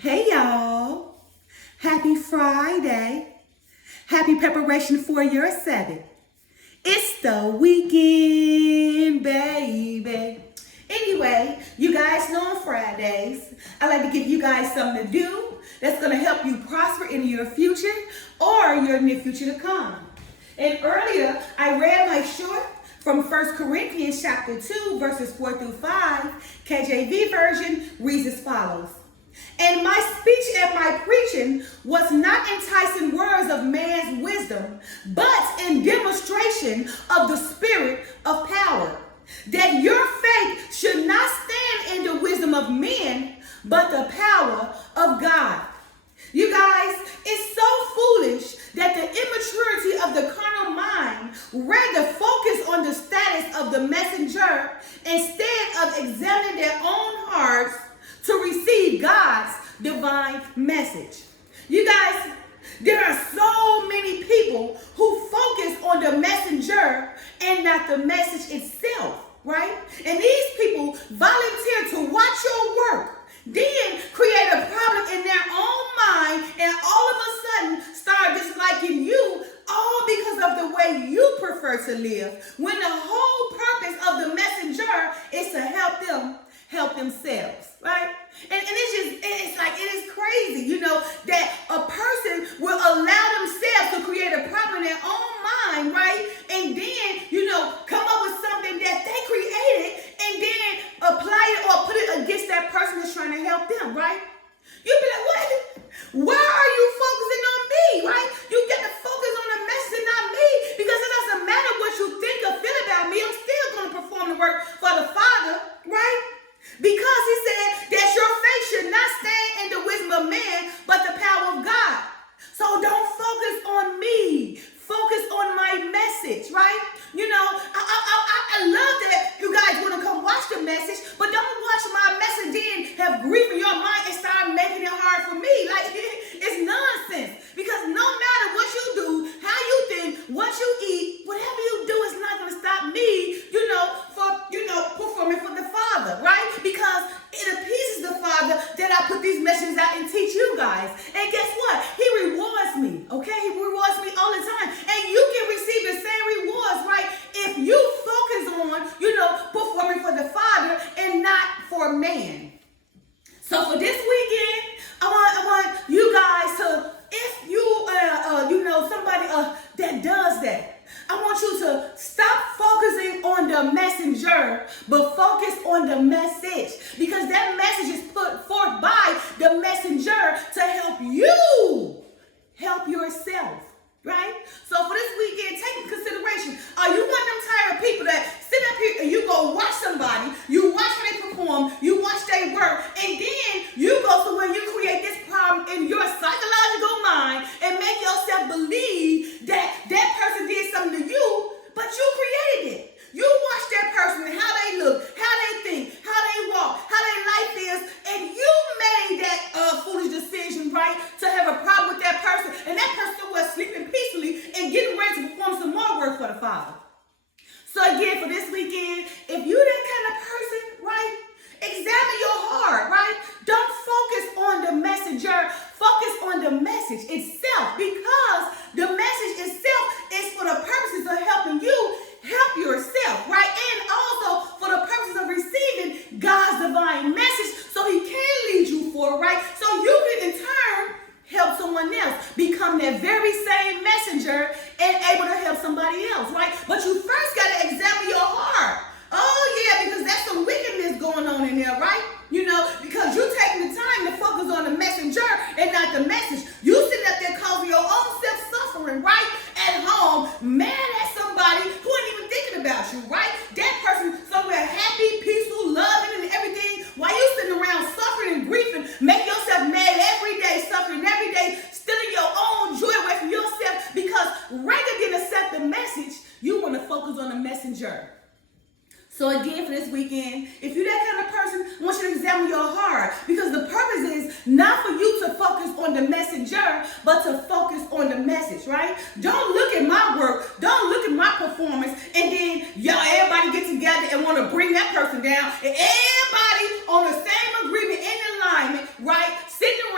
Hey y'all, happy Friday. Happy preparation for your Sabbath. It's the weekend, baby. Anyway, you guys know on Fridays, I like to give you guys something to do that's going to help you prosper in your future or your near future to come. And earlier, I read my short from 1 Corinthians chapter 2, verses 4 through 5. KJV version reads as follows. And my speech and my preaching was not enticing words of man's wisdom, but in demonstration of the Spirit of power, that your faith should not stand in the wisdom of men, but the power of God. You guys, it's so foolish that the immaturity of the carnal mind rather focus on the status of the messenger instead of examining their own hearts to receive God's divine message. You guys, there are so many people who focus on the messenger and not the message itself, right? And these people volunteer to watch your work, then create a problem in their own mind, and all of a sudden start disliking you, all because of the way you prefer to live, when the whole purpose of the messenger is to help them help themselves, right? And it is crazy, that a person will allow themselves to create a problem in their own mind, right? And then, come up with something that they created and then apply it or put it against that person that's trying to help them, right? You'll be like, what? Why are you focusing on me, right? You get to focus on the message, not me, because it doesn't matter what you think or feel about me. I'm still going to perform the work for the Father, right? Because he said that your faith should not stand in the wisdom of man, but the power of God. So don't focus on me. Focus on my message, right? I love that you guys want to come watch the message, but don't watch my message then have grief in your mind and start making it hard for me. Like, it's nonsense. Because no matter what you do, how you think, what you eat, whatever you do is not going to stop me, performing for the Father, right? Because it appeases the Father that I put these messages out and teach you guys. And guess what? He rewards me, okay? He rewards me all the time. And you can receive the same rewards, right? If you focus on, performing for the Father and not for man. So for this weekend, I want you guys to, if you, somebody that does that, I want you to stop focusing on the messenger, but focus on the message. Because that message is put forth by the messenger to help you help yourself, right? So for this weekend, take into consideration, are you one of them tired of people that sit up here and you go watch somebody, you watch how they perform, you watch their work, and then you go somewhere, you create this problem in your psychological mind and make yourself believe that that person did something to you, but you created it. You watch that person and how they look, how they think, how they walk, how their life is, and you made that foolish decision, right, to have a problem with that person, and that person was sleeping peacefully and getting ready to perform some more work for the Father. So again, for this weekend, if you that kind of person, right, examine your heart, right? Don't focus on the messenger. Focus on the message itself, because the message itself is for the purposes of helping you help yourself, right? And also for the purpose of receiving God's divine message so he can lead you forward, right? So you can in turn help someone else, become that very same messenger and able to help somebody else, right? But you first got to examine your heart. Oh yeah, because there's some wickedness going on in there, right? Because you're taking the time to focus on the messenger and not the message. You sitting up there causing your own self-suffering, right? At home, mad at somebody who ain't even thinking about you, right? That person somewhere happy, peaceful, loving, and everything, while you sitting around suffering and grieving, make yourself mad every day, suffering every day, stealing your own joy away from yourself, because rather than accept the message, you want to focus on the messenger. So again, for this weekend, if you're that kind of person, I want you to examine your heart, because the purpose is not for you to focus on the messenger, but to focus on the message, right? Don't look at my work, don't look at my performance, and then everybody get together and want to bring that person down, and everybody on the same agreement in alignment, right? Sitting around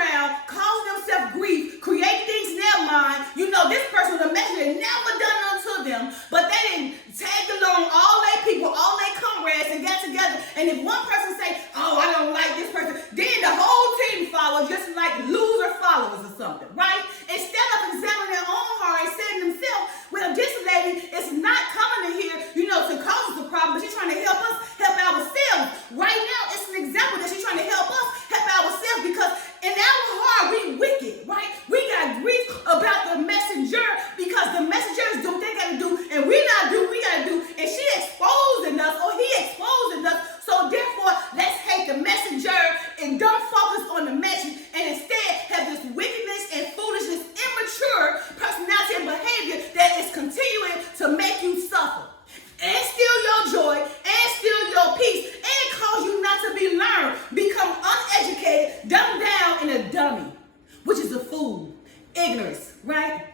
don't focus on the message and instead have this wickedness and foolishness, immature personality and behavior that is continuing to make you suffer and steal your joy and steal your peace and cause you not to be learned, become uneducated, dumbed down, and a dummy, which is a fool, ignorance, right?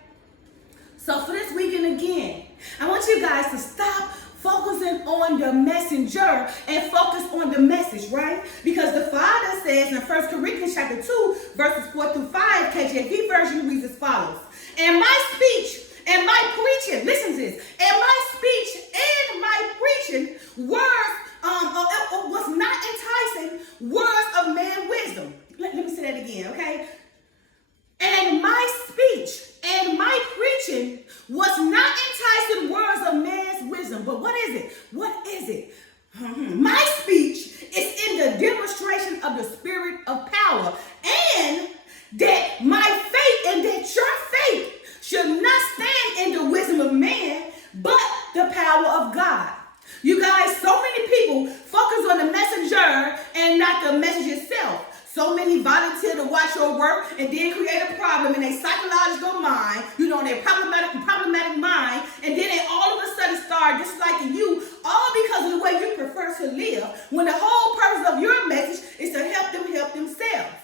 So for this weekend again, I want you guys to stop focusing on the messenger and focus on the message, right? Because the Father says in 1 Corinthians chapter 2, verses 4 through 5, KJV version reads as follows. And my speech and my preaching, listen to this, and my speech and my preaching was not enticing words of man wisdom. Let me say that again, okay? And my speech and my preaching was not enticing words of man's wisdom. But what is it? What is it? My speech is in the demonstration of the spirit of power, and that my faith and that your faith should not stand in the wisdom of man, but the power of God. You guys, so many people focus on the messenger and not the message itself. So many volunteer to watch your work and then create a problem in their psychological mind, in their problematic mind, and then they all of a sudden start disliking you, all because of the way you prefer to live, when the whole purpose of your message is to help them help themselves.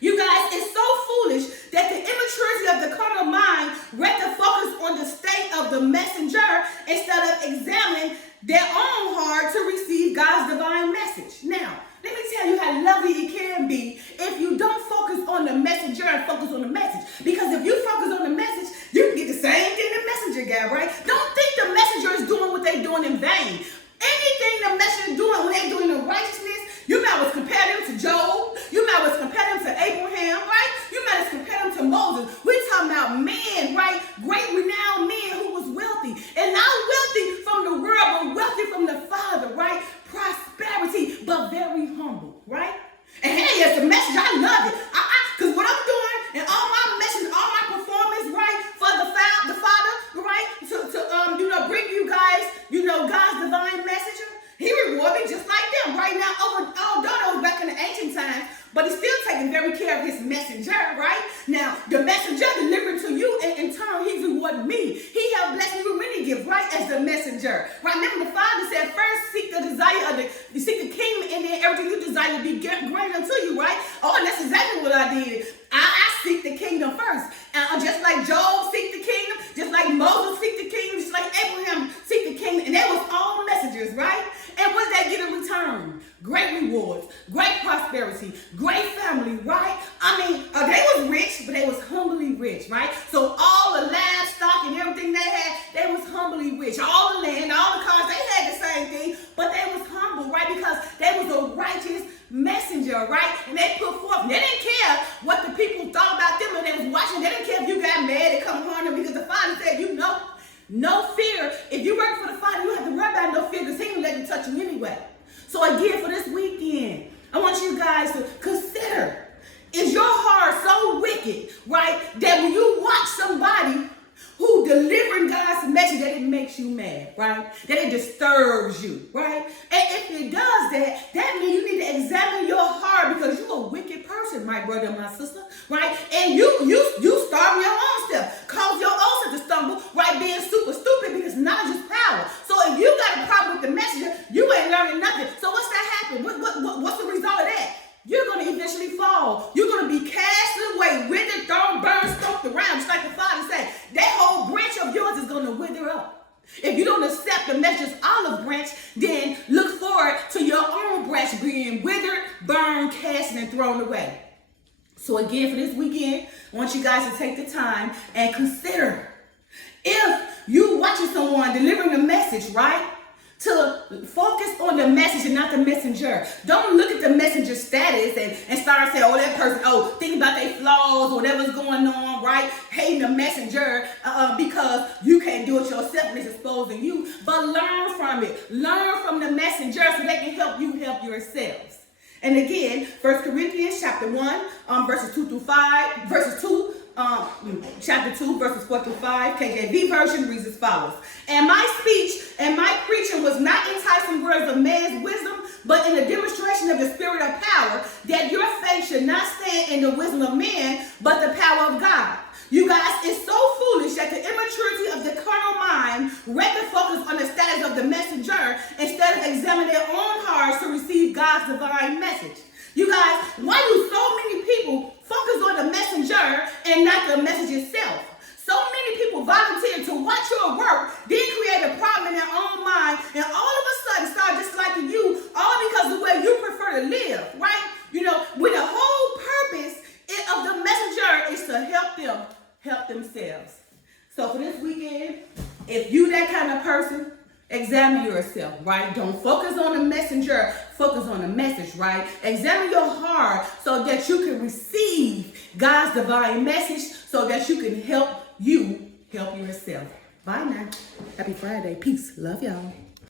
You guys, it's so foolish that the immaturity of the carnal mind rather focus on the state of the messenger instead of examining their own heart to receive God's divine message. Now, let me tell you how lovely it can be if you don't focus on the messenger and focus on the message. Because if you focus on the message, you can get the same thing the messenger got, right? Don't think the messenger is doing what they're doing in vain. Anything the messenger is doing when they're doing the righteousness, you might as well compare them to Job. You might as well compare them to Abraham, right? You might as well compare them to Moses. We're talking about men, right? Great renowned men who was wealthy. And not wealthy from the world, but wealthy from the Father, right? Prosperity, but very humble, right? And hey, it's a message. I love it. Because what I'm doing and all my message, all my performance, right, for the Father, right, to bring you guys, God's divine message. He rewarded me just like them right now. Although that was back in the ancient times, but he's still taking very care of his messenger, right? Now, the messenger delivered to you, and in turn, he's rewarded me. He has blessed me with many gifts, right, as the messenger. Right? Remember, the Father said, first seek the kingdom, and then everything you desire to be granted unto you, right? Oh, and that's exactly what I did. I seek the kingdom first. Just like Job seek the kingdom, just like Moses seek the kingdom, just like Abraham seek the kingdom, and that was all messengers, right? And what did they get in return? Great rewards, great prosperity, great family, right? They was rich, but they was humbly rich, right? So all the livestock and everything they had, they was humbly rich. All the land, all the cars, they had the same thing, but they was humble, right? Because they was a righteous messenger, right? And they put forth, they didn't care what the people thought about them when they was watching. They didn't care if you got mad and come harm them, because the Father said, no fear. If you work for the Father, you don't have to worry about no fear, because he ain't let you touch you anyway. So again, for this weekend, I want you guys to consider, is your heart so wicked, right, that when you watch somebody who delivering God's message, that it makes you mad, right? That it disturbs you, right? And if it does that, that means you need to examine your heart, because you're a wicked person, my brother and my sister, right? And you starve your own self, cause your own self to stumble, right? Being super stupid, because knowledge is power. So if you got a problem with the messenger, you ain't learning nothing. So what's that happen? What's the result of that? You're going to eventually fall. You're going to be cast away, withered, thrown, burned, stoked around, just like the Father said. That whole branch of yours is going to wither up. If you don't accept the messenger's olive branch, then look forward to your own branch being withered, burned, cast, and thrown away. So again, for this weekend, I want you guys to take the time and consider, if you watching someone delivering a message, right, to focus on the message and not the messenger. Don't look at the messenger's status and start saying, that person, think about their flaws, whatever's going on, right? Hating the messenger because you can't do it yourself and it's exposing you. But learn from it. Learn from the messenger so they can help you help yourselves. And again, 1 Corinthians chapter 1, verses 2 through 5, chapter 2, verses 4 through 5, KJV version reads as follows. And my speech and my preaching was not enticing words of man's wisdom, but in the demonstration of the spirit of power, that should not stand in the wisdom of man, but the power of God. You guys, it's so foolish that the immaturity of the carnal mind rather focus on the status of the messenger instead of examining their own hearts to receive God's divine message. You guys, why do so many people focus on the messenger and not the message itself? So many people volunteer to watch your work, then create a problem in their own mind, and all of a sudden start disliking you, all because of the way you prefer to live, right? You know, when the whole purpose of the messenger is to help themselves. So for this weekend, if you that kind of person, examine yourself, right? Don't focus on the messenger, focus on the message, right? Examine your heart so that you can receive God's divine message so that you can help yourself. Bye now. Happy Friday. Peace. Love y'all.